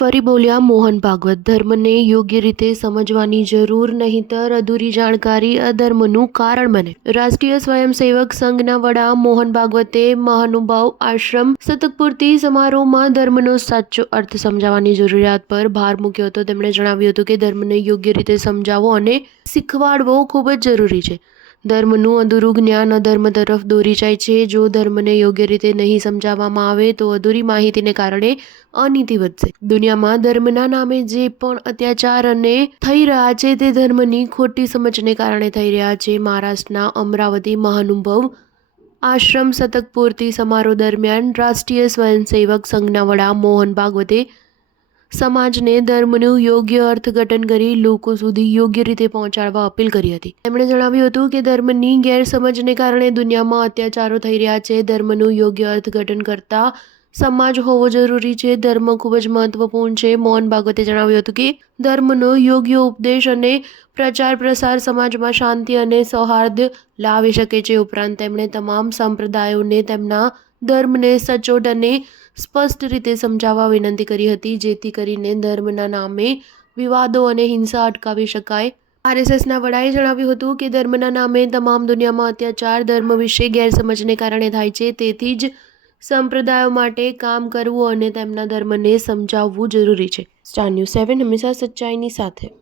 ફરી બોલ્યા મોહન ભાગવત, ધર્મને યોગ્ય રીતે સમજવાની જરૂર, નહીંતર અધૂરી જાણકારી અધર્મનું કારણ બને. રાષ્ટ્રીય સ્વયંસેવક સંઘના વડા મોહન ભાગવતે મહાનુભાવ આશ્રમ શતકપૂર્તિ સમારોહમાં ધર્મનો સાચો અર્થ સમજાવવાની જરૂરિયાત પર ભાર મૂક્યો હતો. તેમણે જણાવ્યું હતું કે ધર્મને યોગ્ય રીતે સમજાવવો અને શીખવાડવો ખૂબ જ જરૂરી છે. ધર્મનું અધૂરું જ્ઞાન અધર્મ તરફ દોરી જાય છે. જો ધર્મને યોગ્ય રીતે નહીં સમજાવવામાં આવે તો અધૂરી માહિતીને કારણે અનીતિ વધશે. દુનિયામાં ધર્મના નામે જે પણ અત્યાચાર અને થઈ રહ્યા છે તે ધર્મની ખોટી સમજને કારણે થઈ રહ્યા છે. મહારાષ્ટ્રના અમરાવતી મહાનુભાવ આશ્રમ શતકપૂર્તિ સમારોહ દરમિયાન રાષ્ટ્રીય સ્વયંસેવક સંઘના વડા મોહન ભાગવતે સમાજને ધર્મનું યોગ્ય અર્થઘટન કરી લોકો સુધી યોગ્ય રીતે પહોંચાડવા અપીલ કરી હતી. તેમણે જણાવ્યું હતું કે ધર્મની ગેરસમજને કારણે દુનિયામાં અત્યાચારો થઈ રહ્યા છે. ધર્મનું યોગ્ય અર્થઘટન કરતા સમાજ હોવો જરૂરી છે. ધર્મ ખૂબ જ મહત્વપૂર્ણ છે. મોહન ભાગવતે જણાવ્યું હતું કે ધર્મનો યોગ્ય ઉપદેશ અને પ્રચાર પ્રસાર સમાજમાં શાંતિ અને સૌહાર્દ લાવી શકે છે. ઉપરાંત તેમણે તમામ સંપ્રદાયોને તેમના ધર્મને સચોટ અને સ્પષ્ટ રીતે સમજાવવા વિનંતી કરી હતી, જેથી કરીને ધર્મના નામે વિવાદો અને હિંસા અટકાવી શકાય. આરએસએસના વડાએ જણાવ્યું હતું કે ધર્મના નામે તમામ દુનિયામાં અત્યાચાર ધર્મ વિશે ગેરસમજને કારણે થાય છે. તેથી જ સંપ્રદાયો માટે કામ કરવું અને તેમના ધર્મને સમજાવવું જરૂરી છે. સ્ટાર ન્યૂઝ 7 હંમેશા સચ્ચાઈની સાથે.